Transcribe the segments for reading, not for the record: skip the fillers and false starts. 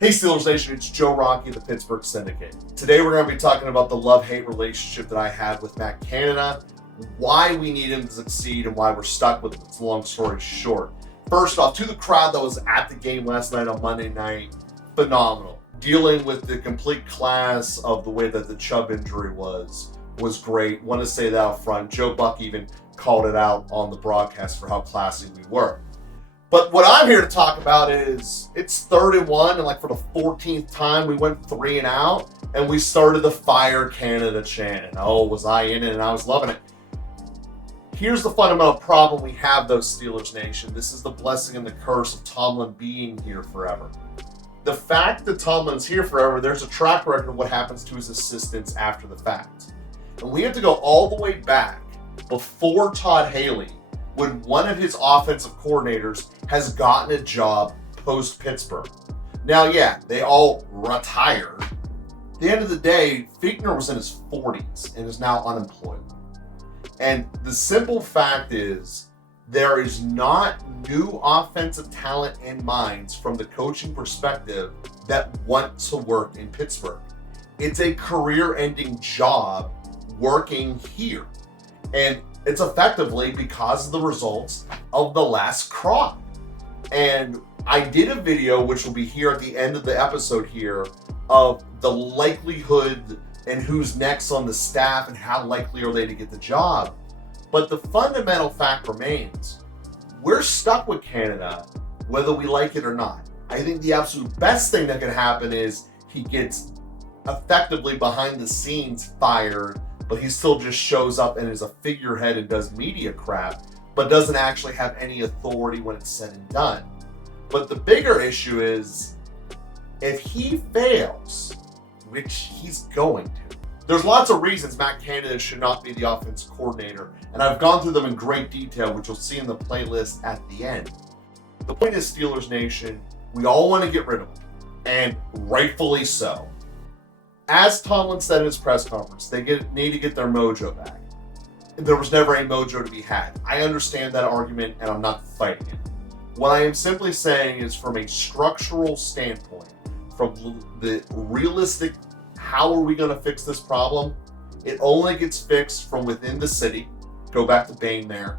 Hey Steelers Nation, it's Joe Rocky, the Pittsburgh Syndicate. Today we're going to be talking about the love-hate relationship that I had with Matt Canada, why we need him to succeed, and why we're stuck with him. It's a long story short. First off, to the crowd that was at the game last night on Monday night, phenomenal. Dealing with the complete class of the way that the Chubb injury was great. Want to say that out front. Joe Buck even called it out on the broadcast for how classy we were. But what I'm here to talk about is it's 3rd and 1, and like for the 14th time, we went 3 and out, and we started the Fire Canada chant. And oh, was I in it, and I was loving it. Here's the fundamental problem we have, though, Steelers Nation. This is the blessing and the curse of Tomlin being here forever. The fact that Tomlin's here forever, there's a track record of what happens to his assistants after the fact. And we have to go all the way back before Todd Haley, when one of his offensive coordinators has gotten a job post-Pittsburgh. Now, yeah, they all retired. At the end of the day, Fichtner was in his 40s and is now unemployed. And the simple fact is, there is not new offensive talent and minds from the coaching perspective that want to work in Pittsburgh. It's a career-ending job working here. And it's effectively because of the results of the last crop. And I did a video, which will be here at the end of the episode here, of the likelihood and who's next on the staff and how likely are they to get the job. But the fundamental fact remains, we're stuck with Canada, whether we like it or not. I think the absolute best thing that can happen is he gets effectively behind the scenes fired, but he still just shows up and is a figurehead and does media crap, but doesn't actually have any authority when it's said and done. But the bigger issue is, if he fails, which he's going to, there's lots of reasons Matt Canada should not be the offensive coordinator, and I've gone through them in great detail, which you'll see in the playlist at the end. The point is, Steelers Nation, we all want to get rid of him, and rightfully so. As Tomlin said in his press conference, they need to get their mojo back. There was never a mojo to be had. I understand that argument, and I'm not fighting it. What I am simply saying is, from a structural standpoint, from the realistic, how are we going to fix this problem? It only gets fixed from within the city. Go back to Bain there.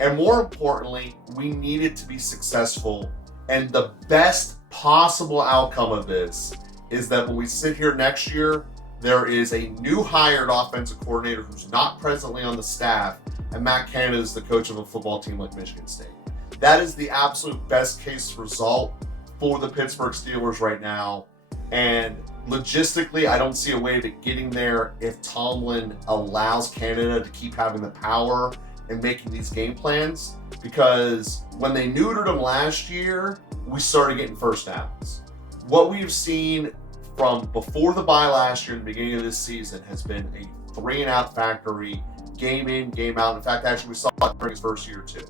And more importantly, we need it to be successful. And the best possible outcome of this is that when we sit here next year, there is a new hired offensive coordinator who's not presently on the staff, and Matt Canada is the coach of a football team like Michigan State. That is the absolute best case result for the Pittsburgh Steelers right now. And logistically, I don't see a way to getting there if Tomlin allows Canada to keep having the power and making these game plans. Because when they neutered him last year, we started getting first downs. What we've seen from before the bye last year and the beginning of this season has been a 3-and-out factory, game in, game out. In fact, actually, we saw it during his first year too.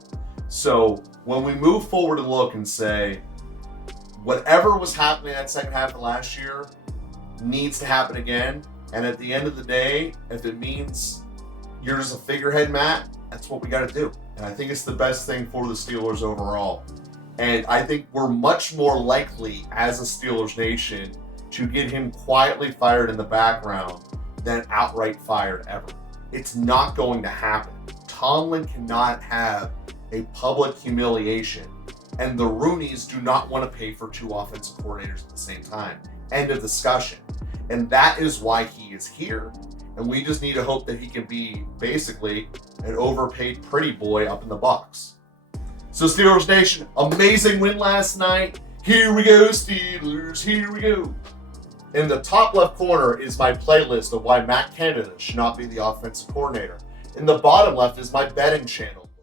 So when we move forward and look and say, whatever was happening that second half of last year needs to happen again. And at the end of the day, if it means you're just a figurehead, Matt, that's what we got to do. And I think it's the best thing for the Steelers overall. And I think we're much more likely as a Steelers Nation to get him quietly fired in the background than outright fired ever. It's not going to happen. Tomlin cannot have a public humiliation, and the Rooneys do not want to pay for 2 offensive coordinators at the same time. End of discussion. And that is why he is here. And we just need to hope that he can be basically an overpaid pretty boy up in the box. So Steelers Nation, amazing win last night. Here we go, Steelers, here we go. In the top left corner is my playlist of why Matt Canada should not be the offensive coordinator. In the bottom left is my betting channel,